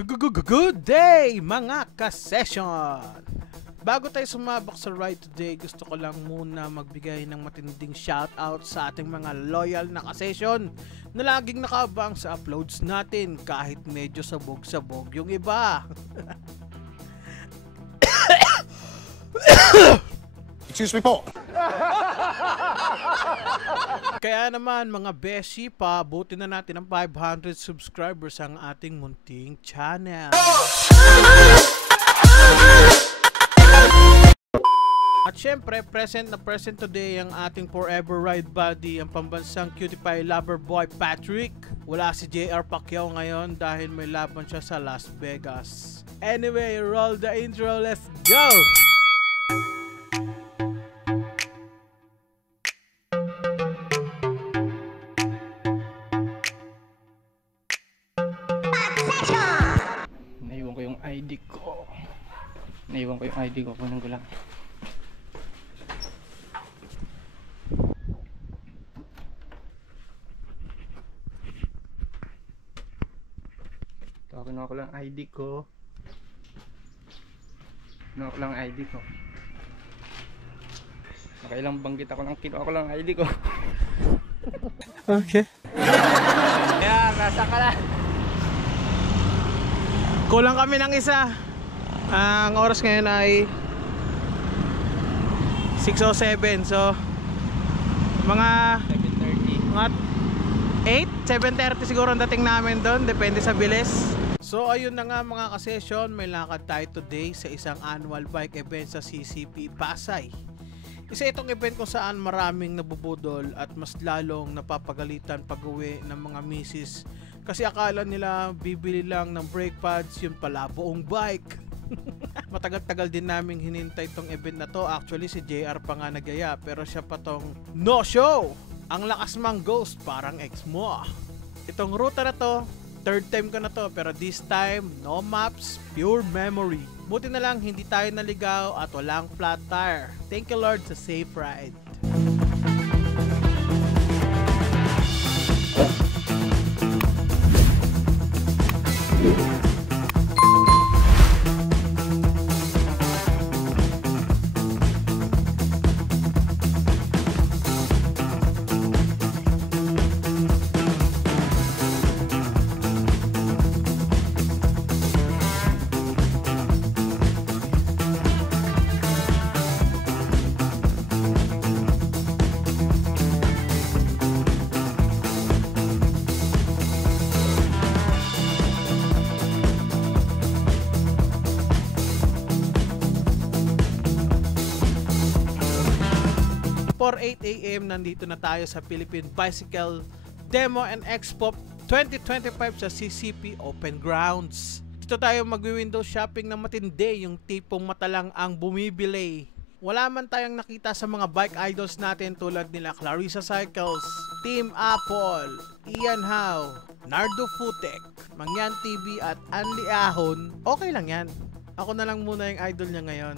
Good day mga ka-session! Bago tayo sumabak sa ride today, gusto ko lang muna magbigay ng matinding shoutout sa ating mga loyal na ka-session na laging nakaabang sa uploads natin kahit medyo sabog-sabog yung iba. Excuse me po. Kaya naman mga beshi, pabuti na natin ng 500 subscribers ang ating munting channel. At syempre, present today ang ating forever ride buddy, ang pambansang cutie pie lover boy Patrick. Wala si JR Pacquiao ngayon dahil may laban siya sa Las Vegas. Anyway, roll the intro, let's go! Naiwan ko yung ID ko. Kunin ko lang. Kinuha ko lang ID ko. Nakailang banggit ako lang, kinuha ko lang ID ko. Okay. Yan, nasa ka na. Kulang kami ng isa. Ang oras ngayon ay 6:07. So mga 7:30 siguro ang dating namin doon, depende sa bilis. So ayun na nga mga ka-session, may lakad tayo today sa isang annual bike event sa CCP Pasay. Isa itong event kung saan maraming nabubudol at mas lalong napapagalitan pag-uwi ng mga misis kasi akala nila bibili lang ng brake pads, yun pala buong bike. Matagal-tagal din naming hinintay itong event na to. Actually si JR pa nga nagaya, pero siya pa tong no show. Ang lakas mang ghost, parang ex mo. Itong ruta na to, third time ko na to, pero this time no maps, pure memory. Buti na lang hindi tayo naligaw at walang flat tire. Thank you Lord sa safe ride. For 8 AM nandito na tayo sa Philippine Bicycle Demo and Expo 2025 sa CCP Open Grounds. Dito tayo magwi-window shopping na matindi, yung tipong mata lang ang bumibili. Wala man tayong nakita sa mga bike idols natin tulad nila Clarissa Cycles, Team Apple, Ian Howe, Nardo Futek, Mangyan TV at Anli Ahon. Okay lang yan. Ako na lang muna yung idol niya ngayon.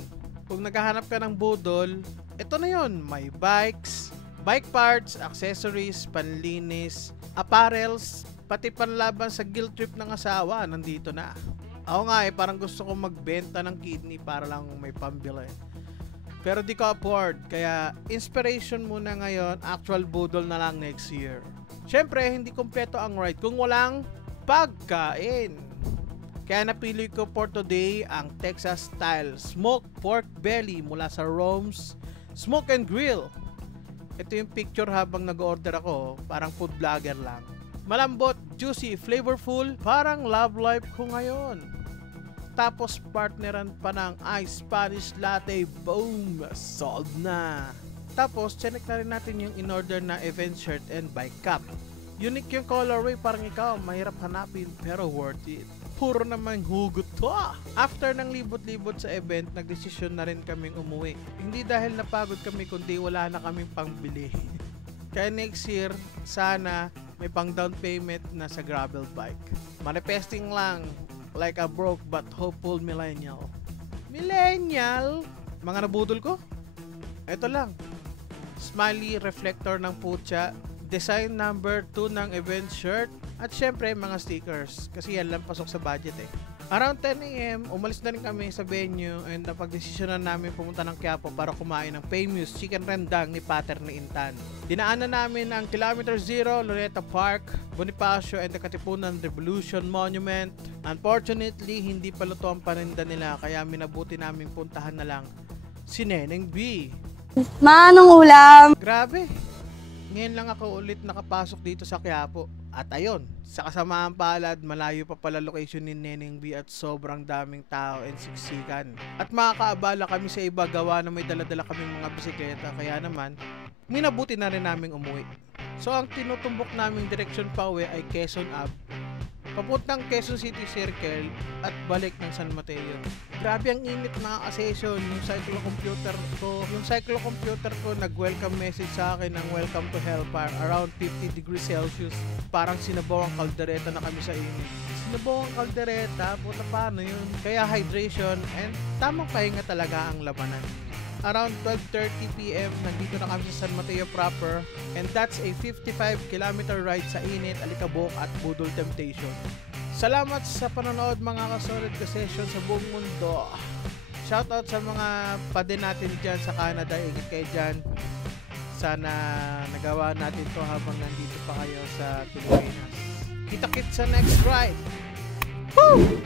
Kung naghahanap ka ng budol, ito na yun, may bikes, bike parts, accessories, panlinis, apparels, pati panlaban sa guilt trip ng asawa, nandito na. Ako nga parang gusto kong magbenta ng kidney para lang may pambili. Pero di ko afford, kaya inspiration muna ngayon, actual budol na lang next year. Syempre, hindi kompleto ang ride kung walang pagkain. Kaya napili ko for today ang Texas Style Smoked Pork Belly mula sa Rome's Smoke and Grill. Ito yung picture habang nag-order ako, parang food vlogger lang. Malambot, juicy, flavorful, parang love life ko ngayon. Tapos partneran pa ng Ice Spanish Latte, boom, solved na. Tapos chinek na rin natin yung in-order na event shirt and bike cap. Unique yung colorway, parang ikaw, mahirap hanapin pero worth it. Puro naman hugot to. After ng libot-libot sa event, nagdesisyon na rin kaming umuwi. Hindi dahil napagod kami, kundi wala na kaming pangbili. Kaya next year, sana may pang down payment na sa gravel bike. Manifesting lang, like a broke but hopeful millennial. Millennial? Mga nabudol ko? Ito lang. Smiley reflector ng putya, design number 2 ng event shirt, at syempre mga stickers kasi yan lang pasok sa budget eh. Around 10 a.m., umalis na rin kami sa venue and napagdesisyonan namin pumunta ng Quiapo para kumain ng famous chicken rendang ni Pater ni Intan. Dinaanan namin ang Kilometer Zero, Luneta Park, Bonifacio and the Katipunan Revolution Monument. Unfortunately, hindi pa luto ang paninda nila kaya minabuti namin puntahan na lang si Neneng B. Manong ulam. Grabe! Ngayon lang ako ulit nakapasok dito sa Quiapo. At ayun, sa kasamaang palad, malayo pa pala location ni Neneng B at sobrang daming tao and siksikan. At makakaabala kami sa iba gawa na may dala-dala kaming mga bisikleta kaya naman, minabuti na rin naming umuwi. So ang tinutumbok naming direksyon pa uwi ay Quezon Ave, papuntang Quezon City Circle at balik ng San Mateo. Grabe ang init mga ka-session. Yung cyclo-computer ko nag-welcome message sa akin ng welcome to Hellfire around 50 degrees Celsius. Parang sinabawang kaldereta na kami sa init. Sinabawang kaldereta? Puta paano yun? Kaya hydration and tamang pahinga talaga ang labanan. Around 12:30 PM, nandito na kami sa San Mateo proper and that's a 55-kilometer ride sa init, alikabok at budol temptation. Salamat sa panonood mga kasolid ka-session sa buong mundo. Shoutout sa mga pade natin dyan sa Canada, ingat kayo dyan. Sana nagawa natin to habang nandito pa kayo sa Pilipinas. Kita-kits sa next ride! Woo!